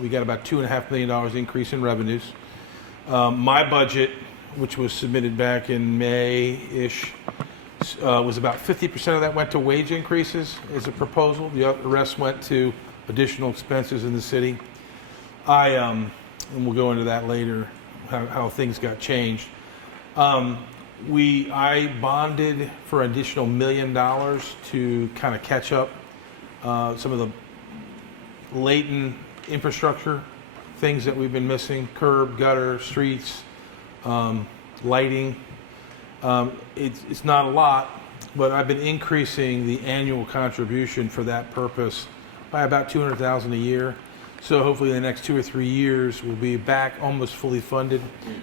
We got about $2.5 million increase in revenues. My budget, which was submitted back in May-ish, was about 50% of that went to wage increases as a proposal. The rest went to additional expenses in the city. And we'll go into that later, how things got changed. I bonded for an additional $1 million to kind of catch up some of the latent infrastructure things that we've been missing: curb, gutter, streets, lighting. It's not a lot, but I've been increasing the annual contribution for that purpose by about $200,000 a year. So hopefully in the next 2 or 3 years, we'll be back almost fully funded.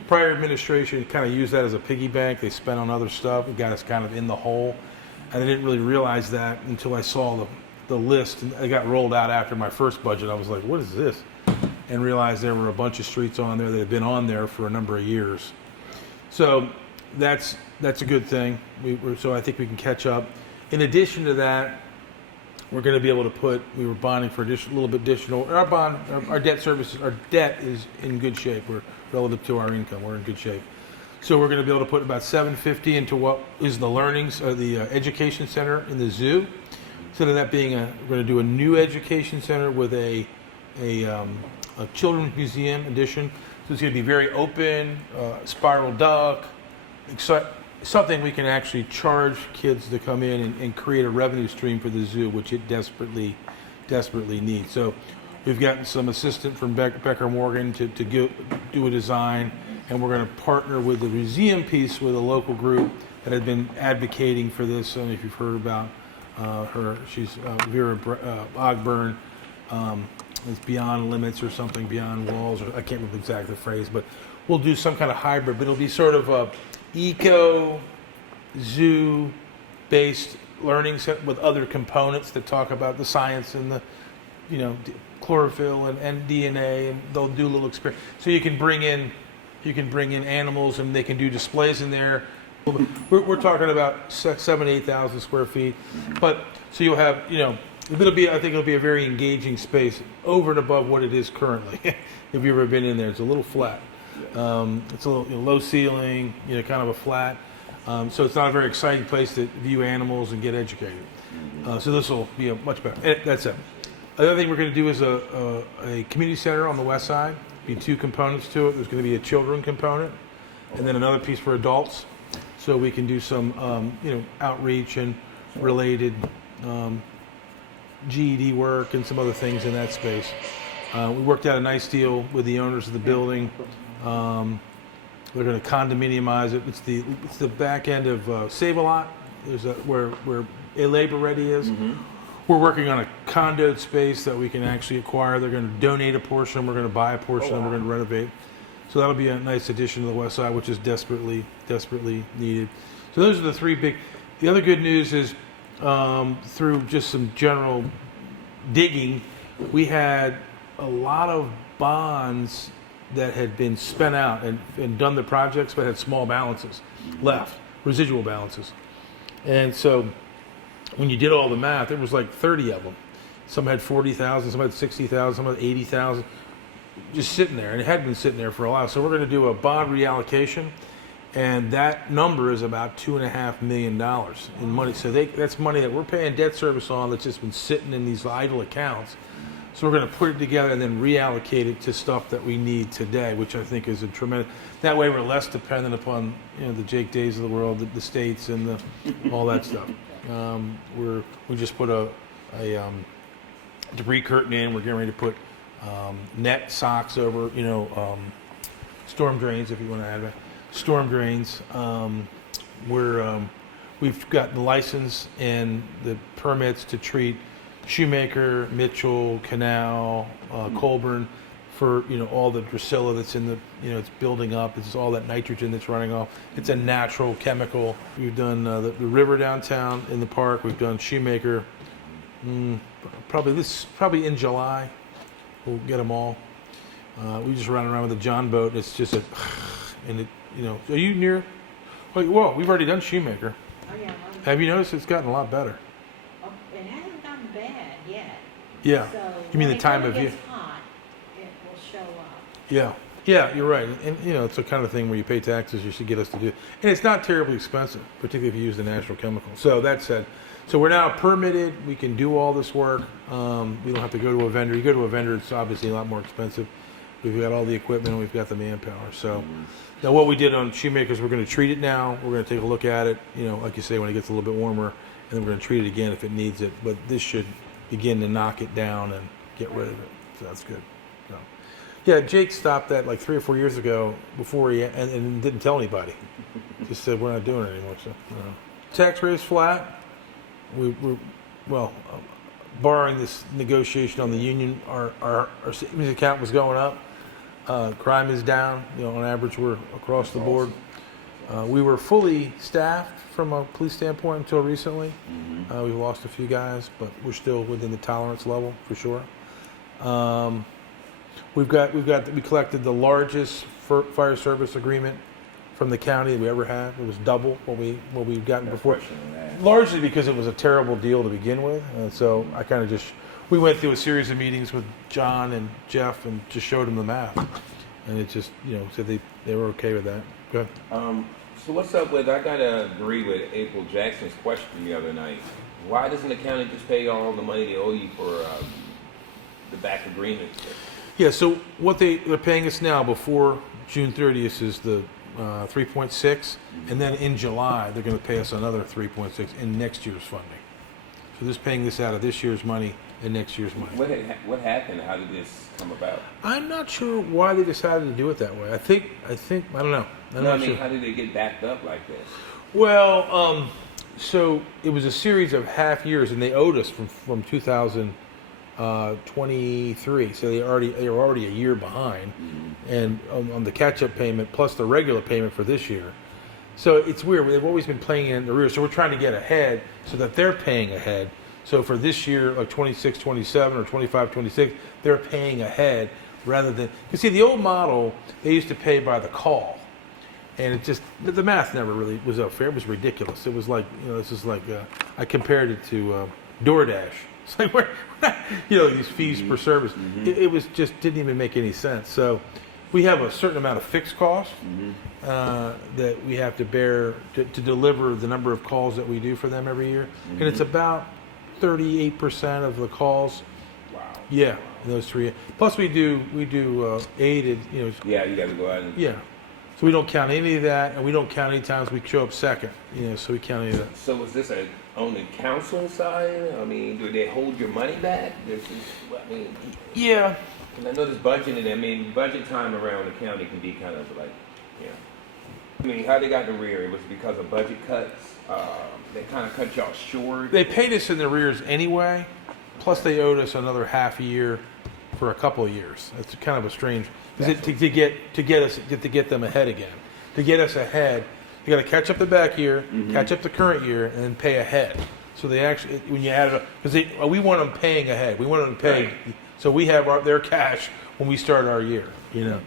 Prior administration kind of used that as a piggy bank. They spent on other stuff. It got us kind of in the hole. And I didn't really realize that until I saw the list. And it got rolled out after my first budget. I was like, what is this? And realized there were a bunch of streets on there that had been on there for a number of years. So that's a good thing. So I think we can catch up. In addition to that, we're going to be able to we were bonding for a little bit additional. Our debt services, our debt is in good shape. We're relative to our income, we're in good shape. So we're going to be able to put about $750 into what is the the education center in the zoo. Instead of that being we're going to do a new education center with a children's museum addition. So it's going to be very open, spiral duck, something we can actually charge kids to come in and create a revenue stream for the zoo, which it desperately needs. So we've gotten some assistance from Becker Morgan to do a design, and we're going to partner with the museum piece with a local group that had been advocating for this. I don't know if you've heard about her. She's Vera Ogburn. It's Beyond Limits or something, Beyond Walls, or I can't remember exactly the phrase, but we'll do some kind of hybrid, but it'll be sort of a zoo-based learning set with other components that talk about the science and the, chlorophyll and DNA, and they'll do a little experiment. So you can bring in animals, and they can do displays in there. We're talking about 8,000 square feet, but so you'll have, I think it'll be a very engaging space over and above what it is currently. If you've ever been in there, it's a little flat. It's a little low ceiling, kind of a flat. So it's not a very exciting place to view animals and get educated. So this will be a much better. That's it. The other thing we're going to do is a community center on the west side. Be 2 components to it. There's going to be a children component, and then another piece for adults. So we can do some, outreach and related GED work and some other things in that space. We worked out a nice deal with the owners of the building. We're going to condominiumize it. It's the back end of Save-A-Lot. There's where A Labor Ready is. Mm-hmm. We're working on a condoed space that we can actually acquire. They're going to donate a portion. We're going to buy a portion, and we're going to renovate. So that'll be a nice addition to the west side, which is desperately needed. So those are the 3 big. The other good news is through just some general digging, we had a lot of bonds that had been spent out and done the projects, but had small balances left, residual balances. And so when you did all the math, there was like 30 of them. Some had 40,000, some had 60,000, some had 80,000, just sitting there, and it had been sitting there for a while. So we're going to do a bond reallocation, and that number is about $2.5 million in money. So that's money that we're paying debt service on that's just been sitting in these idle accounts. So we're going to put it together and then reallocate it to stuff that we need today, which I think is a tremendous. That way, we're less dependent upon the Jake Days of the world, the states, and all that stuff. We just put a debris curtain in. We're getting ready to put net socks over, storm drains, if you want to add that. Storm drains. We've gotten the license and the permits to treat Shoemaker, Mitchell, Canal, Colburn for all the Drusilla that's in the it's building up. It's all that nitrogen that's running off. It's a natural chemical. We've done the river downtown in the park. We've done Shoemaker. Probably in July. We'll get them all. We just run around with a John boat. And it's just are you near? Whoa, we've already done Shoemaker. Oh yeah. Have you noticed it's gotten a lot better? Oh, it hasn't gotten bad yet. Yeah. So You mean the time of year? Hot, show up. Yeah. Yeah, you're right. And, it's the kind of thing where you pay taxes, you should get us to do it. And it's not terribly expensive, particularly if you use the natural chemical. So that said, so we're now permitted. We can do all this work. We don't have to go to a vendor. You go to a vendor, it's obviously a lot more expensive. We've got all the equipment and we've got the manpower. So now what we did on Shoemakers, we're going to treat it now. We're going to take a look at it, like you say, when it gets a little bit warmer. And then we're going to treat it again if it needs it. But this should begin to knock it down and get rid of it. So that's good. So. Yeah, Jake stopped that like 3 or 4 years ago before and didn't tell anybody. Just said we're not doing it anymore. So tax rate is flat. Well, barring this negotiation on the union, our savings account was going up. Crime is down. On average, we're across the board. We were fully staffed from a police standpoint until recently. We've lost a few guys, but we're still within the tolerance level for sure. We collected the largest fire service agreement from the county that we ever had. It was double what we've gotten before. Largely because it was a terrible deal to begin with, and so I kind of we went through a series of meetings with John and Jeff and just showed them the math, and it just said they were okay with that. Go ahead. So what's up with, I gotta agree with April Jackson's question the other night. Why doesn't the county just pay all the money they owe you for the back agreement? Yeah, so what they're paying us now before June 30th is the 3.6, and then in July they're going to pay us another 3.6 in next year's funding. So they're paying this out of this year's money and next year's money. What happened? How did this come about? I'm not sure why they decided to do it that way. I think I don't know. Sure. How did they get backed up like this? Well, so it was a series of half years, and they owed us from 2023. So they were already a year behind, and on the catch-up payment plus the regular payment for this year. So it's weird. They've always been paying in the rear. So we're trying to get ahead so that they're paying ahead. So for this year, like 26, 27, or 25, 26, they're paying ahead rather than. You see, the old model, they used to pay by the call. And it just, the math never really was up fair. It was ridiculous. It was like, this is like, I compared it to DoorDash. It's like, these fees per service. It was just, didn't even make any sense. So we have a certain amount of fixed costs that we have to bear to deliver the number of calls that we do for them every year. And it's about 38% of the calls. Wow. Yeah, those three. Plus we do aided, Yeah, you got to go out and. Yeah. So we don't count any of that, and we don't count any times we show up second. So we count any of that. So is this on the council side? I mean, do they hold your money back? Yeah. Because I know this budgeting. I mean, budget time around the county can be kind of like, I mean, how they got the rear? It was because of budget cuts. They kind of cut y'all short. They paid us in the rears anyway. Plus, they owed us another half a year for a couple of years. It's kind of a strange. To get them ahead again. To get us ahead, you got to catch up the back year, catch up the current year, and then pay ahead. So they actually, when you add it up, because we want them paying ahead. We want them paying, so we have their cash when we start our year, and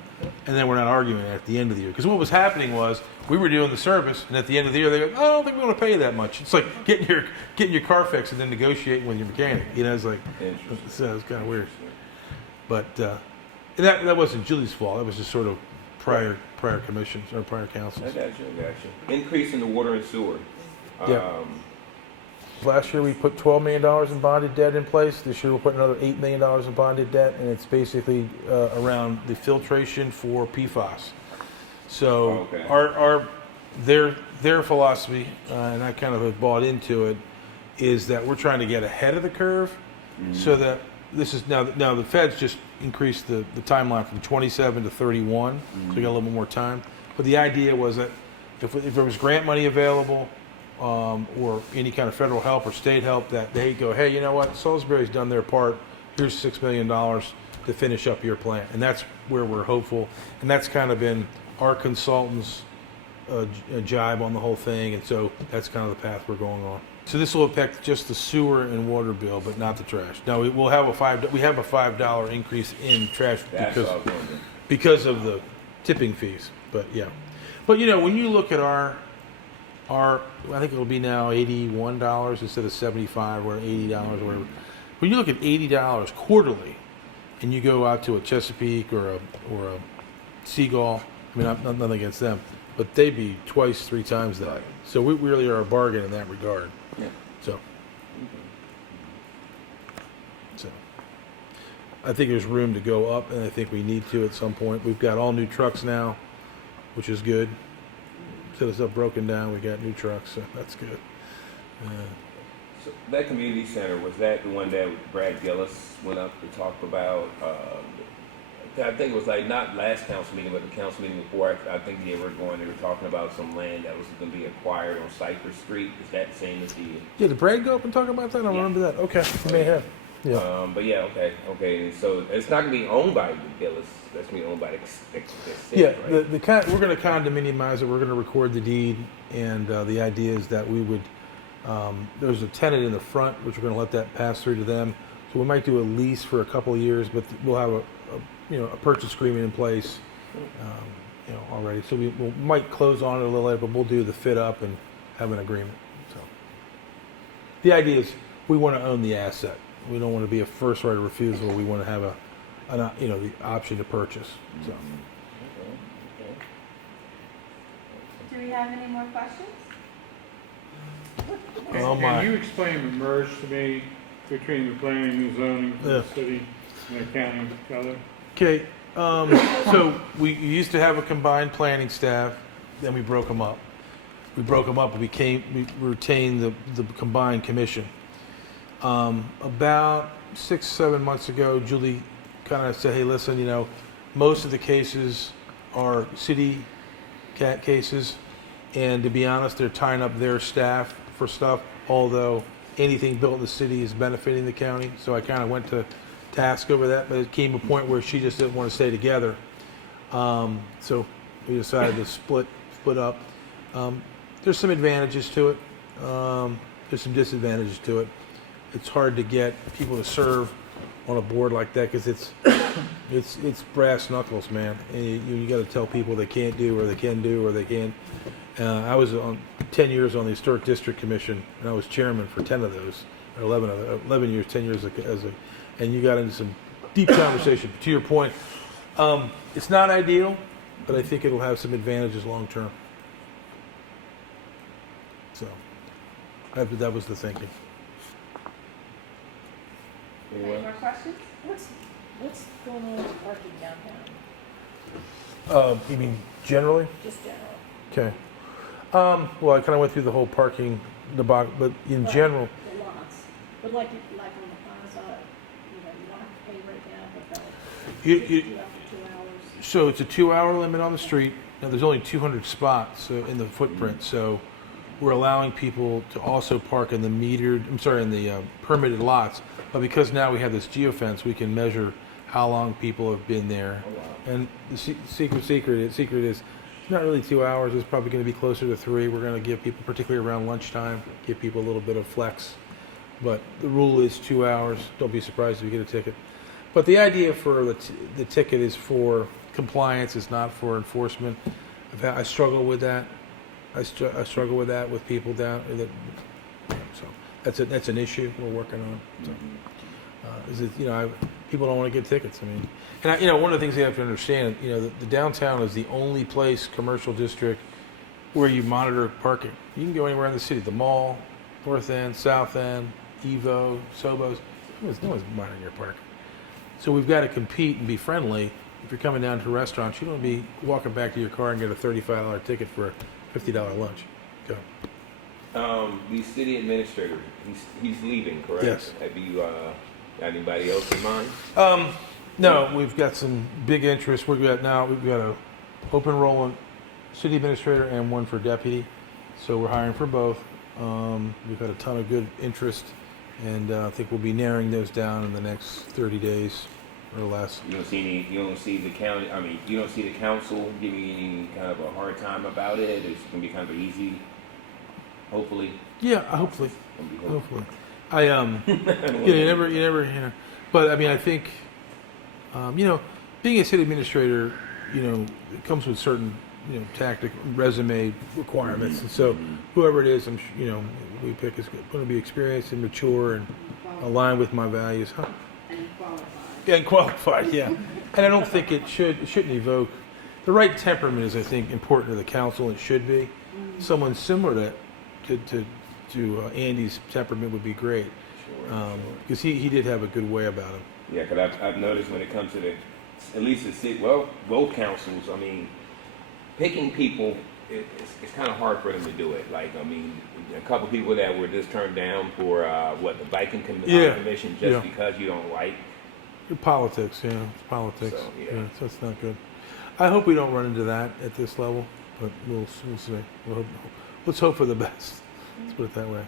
then we're not arguing at the end of the year. Because what was happening was we were doing the service, and at the end of the year they go, "Oh, I don't think we want to pay you that much." It's like getting your car fixed and then negotiating with your mechanic. It's like so it's kind of weird, but. That wasn't Julie's fault. That was just sort of prior commissions or prior councils. I got you. Increase in the water and sewer. Yeah. Last year we put $12 million in bonded debt in place. This year we'll put another $8 million in bonded debt, and it's basically around the filtration for PFAS. So their philosophy, and I kind of have bought into it, is that we're trying to get ahead of the curve, so that this is now the feds just increased the timeline from 27 to 31, so we got a little bit more time. But the idea was that if there was grant money available or any kind of federal help or state help, that they go, hey, you know what, Salisbury's done their part. Here's $6 million to finish up your plant, and that's where we're hopeful. And that's kind of been our consultants' jibe on the whole thing, and so that's kind of the path we're going on. So this will affect just the sewer and water bill, but not the trash. Now we have a $5 increase in trash because of the tipping fees. But yeah, but when you look at our I think it'll be now $81 instead of $75 or $80 or whatever. When you look at $80 quarterly, and you go out to a Chesapeake or a Seagull, I mean, I'm nothing against them, but they'd be twice, 3 times that. Right. So we really are a bargain in that regard. Yeah. So I think there's room to go up, and I think we need to at some point. We've got all new trucks now, which is good. Instead of stuff broken down, we got new trucks, so that's good. So that community center, was that the one that Brad Gillis went up to talk about? I think it was like not last council meeting, but the council meeting before. I think they were talking about some land that was going to be acquired on Cypress Street. Is that the same as the? Yeah, did Brad go up and talk about that? I don't remember that. Okay, he may have. Yeah. But yeah, okay. And so it's not going to be owned by the Gillis. That's going to be owned by the city, Yeah, right? we're going to condominiumize it. We're going to record the deed, and the idea is that we would. There's a tenant in the front, which we're going to let that pass through to them. So we might do a lease for a couple of years, but we'll have a purchase agreement in place, already. So we might close on it a little later, but we'll do the fit up and have an agreement. So the idea is we want to own the asset. We don't want to be a first right of refusal. We want to have the option to purchase. So. Do we have any more questions? Oh, my. Can you explain the merge to me between the planning and zoning for the city and the county together? Okay, so we used to have a combined planning staff, then we broke them up. We retained the combined commission. About 6-7 months ago, Julie kind of said, hey, listen, most of the cases are city cat cases, and to be honest, they're tying up their staff for stuff, although anything built in the city is benefiting the county. So I kind of went to task over that, but it came a point where she just didn't want to stay together. So we decided to split up. There's some advantages to it. There's some disadvantages to it. It's hard to get people to serve on a board like that because it's brass knuckles, man. And you got to tell people they can't do or they can do or they can't. I was on 10 years on the Historic District Commission, and I was chairman for 10 of those, or 11 years, 10 years and you got into some deep conversation. To your point, it's not ideal, but I think it'll have some advantages long term. So that was the thinking. Any more questions? What's going on with parking downtown? You mean generally? Just general. Okay. Well, I kind of went through the whole parking debacle, but in general, The lots. But like on the plaza, you don't have to pay right now, but they'll you, do after 2 hours. so it's a 2-hour limit on the street. Now there's only 200 spots in the footprint, so we're allowing people to also park in the permitted lots. But because now we have this geofence, we can measure how long people have been there. Oh, wow. And the secret is it's not really 2 hours. It's probably going to be closer to 3. We're going to give people, particularly around lunchtime, give people a little bit of flex. But the rule is 2 hours. Don't be surprised if you get a ticket. But the idea for the ticket is for compliance. It's not for enforcement. I struggle with that. I struggle with that with people down. So that's an issue we're working on. So, people don't want to get tickets. I mean, and one of the things you have to understand, the downtown is the only place, commercial district, where you monitor parking. You can go anywhere in the city, the mall, North End, South End, Evo, Sobos. No one's monitoring your parking. So we've got to compete and be friendly. If you're coming down to restaurants, you don't want to be walking back to your car and get a $35 ticket for a $50 lunch. Go. The city administrator, he's leaving, correct? Yes. Have you got anybody else in mind? No, we've got some big interest. We've got a open enrollment city administrator and one for deputy. So we're hiring for both. We've had a ton of good interest, and I think we'll be narrowing those down in the next 30 days or less. You don't see the county. I mean, you don't see the council giving you any kind of a hard time about it. It's gonna be kind of easy. Hopefully. Yeah, hopefully. Hopefully. You never. But I mean, I think, being a city administrator, it comes with certain, tactic resume requirements, and so whoever it is, we pick is going to be experienced and mature and aligned with my values. Huh? And qualified. Yeah, and qualified, yeah. And I don't think it shouldn't evoke, the right temperament is, I think, important to the council, and it should be. Someone similar to Andy's temperament would be great, Sure. because he did have a good way about him. Yeah, because I've noticed when it comes to at least the city, well, both councils, I mean, picking people, it's kind of hard for them to do it. Like, I mean, a couple people that were just turned down for, the Viking Commission just Yeah. because you don't like. Politics, yeah, it's politics. So, yeah. So it's not good. I hope we don't run into that at this level, but we'll see. Let's hope for the best. Let's put it that way.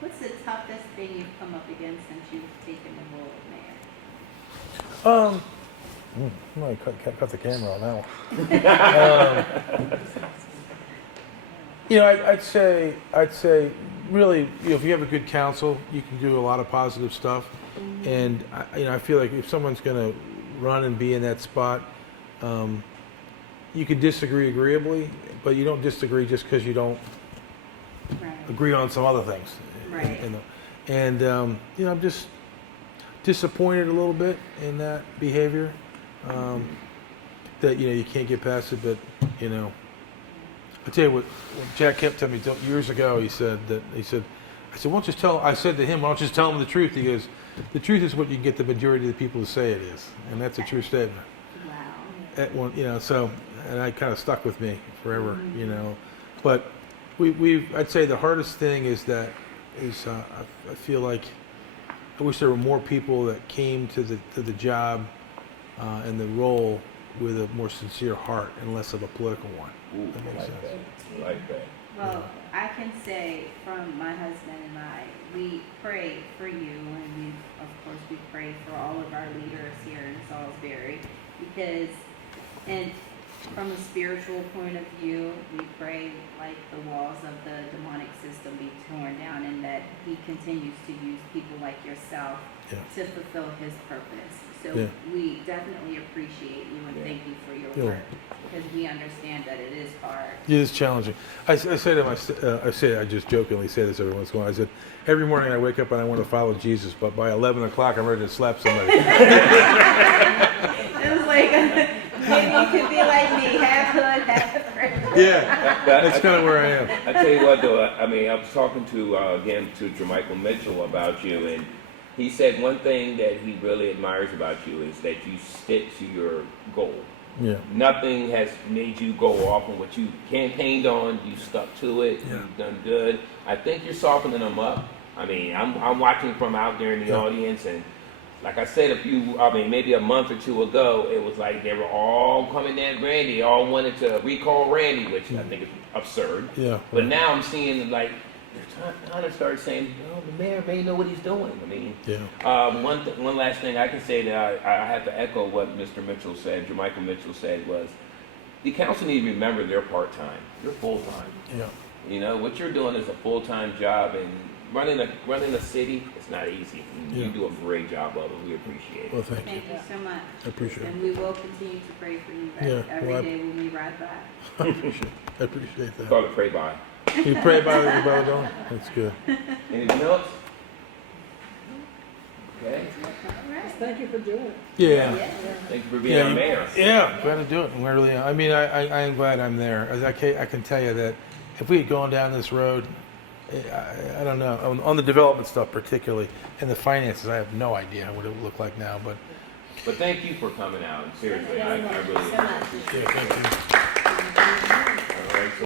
What's the toughest thing you've come up against since you've taken the role of mayor? I might cut the camera on that one. I'd say, really, if you have a good council, you can do a lot of positive stuff. And I feel like if someone's going to run and be in that spot, you can disagree agreeably, but you don't disagree just because you don't Right. agree on some other things. Right. I'm just disappointed a little bit in that behavior. That you can't get past it, but I tell you what Jack kept telling me years ago. I said, why don't you just tell? I said to him, why don't you just tell him the truth? He goes, the truth is what you can get the majority of the people to say it is, and that's a true statement. Wow. At one, so, and I kind of stuck with me forever, But I'd say the hardest thing is I feel like I wish there were more people that came to the job and the role with a more sincere heart and less of a political one. Ooh, That makes sense. that. I like that. Well, I can say from my husband and I, we pray for you, and we pray for all of our leaders here in Salisbury, because, and from a spiritual point of view, we pray like the walls of the demonic system be torn down, and that he continues to use people like yourself Yeah. to fulfill his purpose. So Yeah. we definitely appreciate you and Yeah. thank you for your Yeah. work, because we understand that it is hard. It is challenging. I say to I just jokingly say this every once in a while. I said, every morning I wake up and I want to follow Jesus, but by 11 o'clock I'm ready to slap somebody. It was like, maybe you could be like me, half hood, half crazy. Yeah, that's kind of where I am. I tell you what, though, I mean, I was talking to Jermichael Mitchell about you, and he said one thing that he really admires about you is that you stick to your goal. Yeah. Nothing has made you go off on what you campaigned on. You stuck to it. Yeah. You've done good. I think you're softening them up. I mean, I'm watching from out there in the Yeah. audience, and like I said maybe a month or two ago, it was like they were all coming at Randy. They all wanted to recall Randy, which I think is absurd. Yeah. But now I'm seeing like they're trying to start saying, the mayor may know what he's doing. I mean, Yeah. one last thing I can say that I have to echo what Mr. Mitchell said, Jermichael Mitchell said, was the council need to remember they're part-time. You're full-time. Yeah. What you're doing is a full-time job, and running a city, it's not easy. You Yeah. do a great job of it. We appreciate it. Well, thank you. Thank you so much. I appreciate And we will continue to pray for you Yeah, every well, day when we ride by. I appreciate that. Call it pray by. You pray about it, Brother Don? That's good. Anything else? Okay. All right. Thank you for doing it. Yeah. Thank you for being our mayor. Yeah, glad to do it. We're really, I mean, I am glad I'm there. I can tell you that if we had gone down this road, I don't know, on the development stuff particularly, and the finances, I have no idea what it would look like now, but But thank you for coming out. Seriously, I really Thank you so much. yeah, thank you.